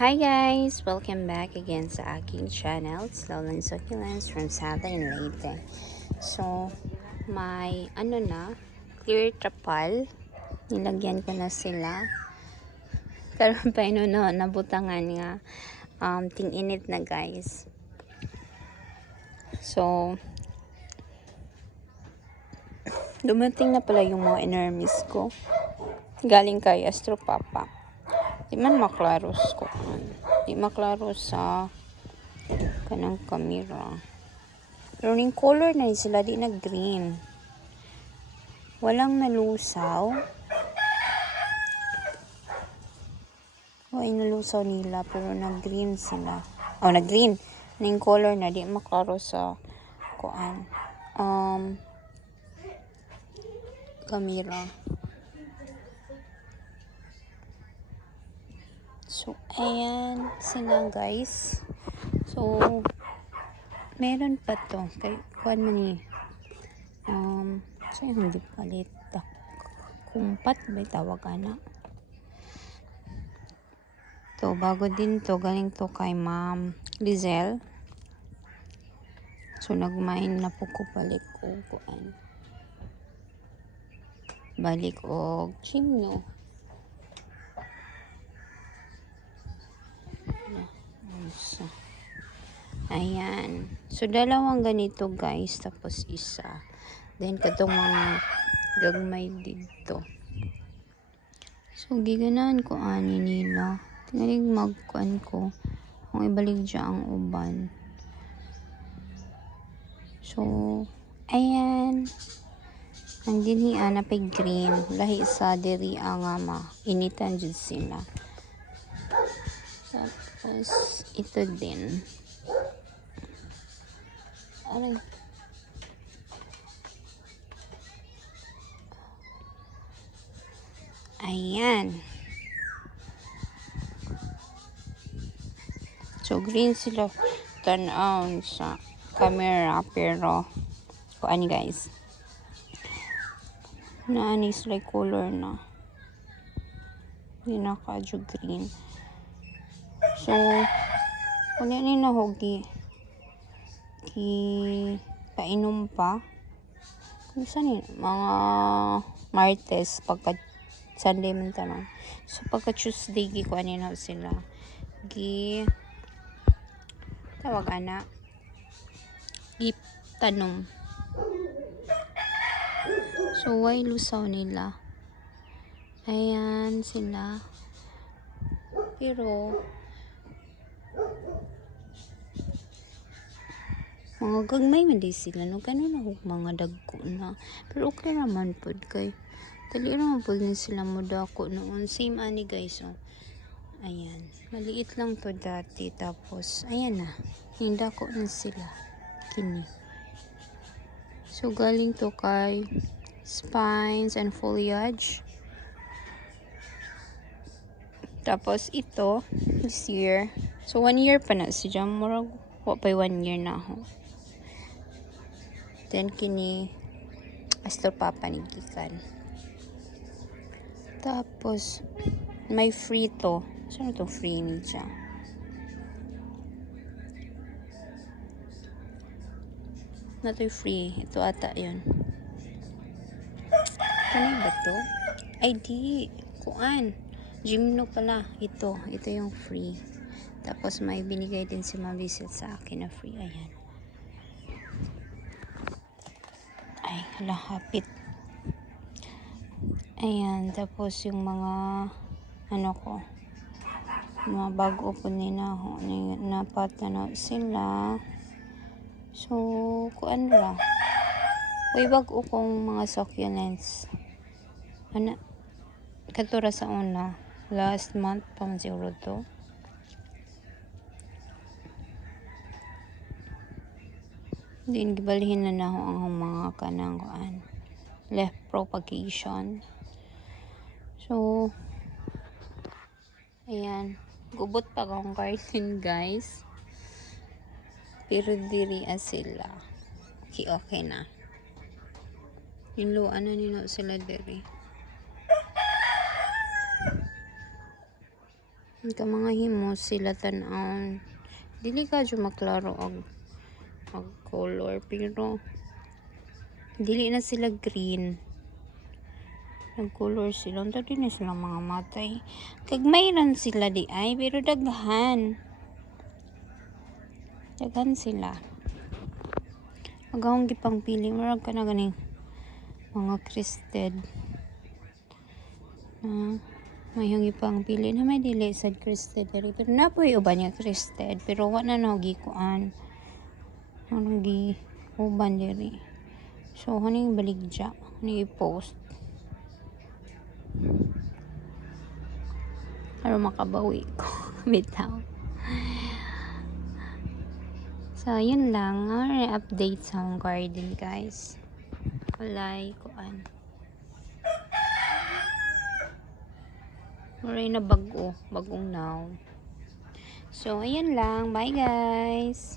Hi guys! Welcome back again sa aking channel. It's Lowland Succulents from Southern Leyte. So, may clear trapal. Nilagyan ko na sila. Karon pa nabutangan nga ting-init na guys. So, dumating na pala yung mga inermis ko. Galing kay Astro Papa. Di man maklaros ko. Di maklaros sa kanang kamera. Pero yung color na sila, di na green. Walang nalusaw. Nalusaw nila, pero nag-green sila. Nag-green. Na yung color na, di maklaro sa kamera. So, ayan sila guys. So, meron pa to. Kay kuan man ni. So, yung hindi palit. Kumpat, may tawag ana. To, bago din to. Galing to kay Ma'am Lizelle. So, nagmain na po ko balik o kuan. Balik o chimno. So, ayan. So, dalawang ganito guys. Tapos isa. Then, katong mga gagmay dito. So, giganaan ko ani nila. Tingalig magkuan ko. Kung ibalik dyan ang uban. So, ayan. Ang dinhian na pay green. Lahi sa diri ang initan dyan sila. Tapos, ito din. Aray. Ayan. So, green sila tan-aw sa camera. Pero, kuan guys. Naani sila color na. Hindi na kadyo green. So, kung yan na hogi. Painom pa. Kung saan yun? Mga Martes, pagka Sunday man tanon. So, pagka Tuesday, kuan na sila. Tawag ana. Tanom. So, why lusaw nila? Ayan sila. Pero, mga gagmay man din sila. No? Ganun ako mga dagko na. Pero okay naman po kay. Dali naman po din sila mo dako noon. Same ani guys. Oh. Ayan. Maliit lang to dati. Tapos, ayan na. Hindi dako na sila. Kini. So, galing to kay Spines and Foliage. Tapos, ito, this year. So, 1 year pa na siya. Murag, wapay 1 year na ako. Then, kini, Astro Papa ni Gikan. Tapos, may free to. Saan itong free ni siya? Na to free. Ito ata yun. Kanay ba to? Ay, di. Kuan. Gymno pala. Ito yung free. Tapos may binigay din si Ma'am Lizelle sa akin na free. Ayan. Ay, hala, hapit. Ayan. Tapos yung mga mga bago po nila. Napatanaw sila. So, kuan ra. Uy, bago kong mga succulents. Katura sa una. Last month pa man siguro to. Din gibalhin na ako ang mga kanang kuan. Left propagation. So, ayan. Gubot pa akong garden guys. Pero diri sila. Okay na. Yung luan na nino sila diri. Ka mga himo sila tan-aon. Dili ka dyo maklaro ang color, pero dili na sila green. Nag-color sila. Unta din na sila mga matay. Kag mayroon sila di ay, pero daghan. Daghan sila. Magahong gipang pili. Marag ka na ganing mga crested. May yung ipang pili na may dili sa crested diri, pero napoy uban niya crested, pero wala na gikuan anong gi uban diri. So haning baligja ni i-post para makabawi ko bitaw. So yun lang update sa akong garden guys. Walay kuan Maray na bagong now. So, ayan lang. Bye, guys.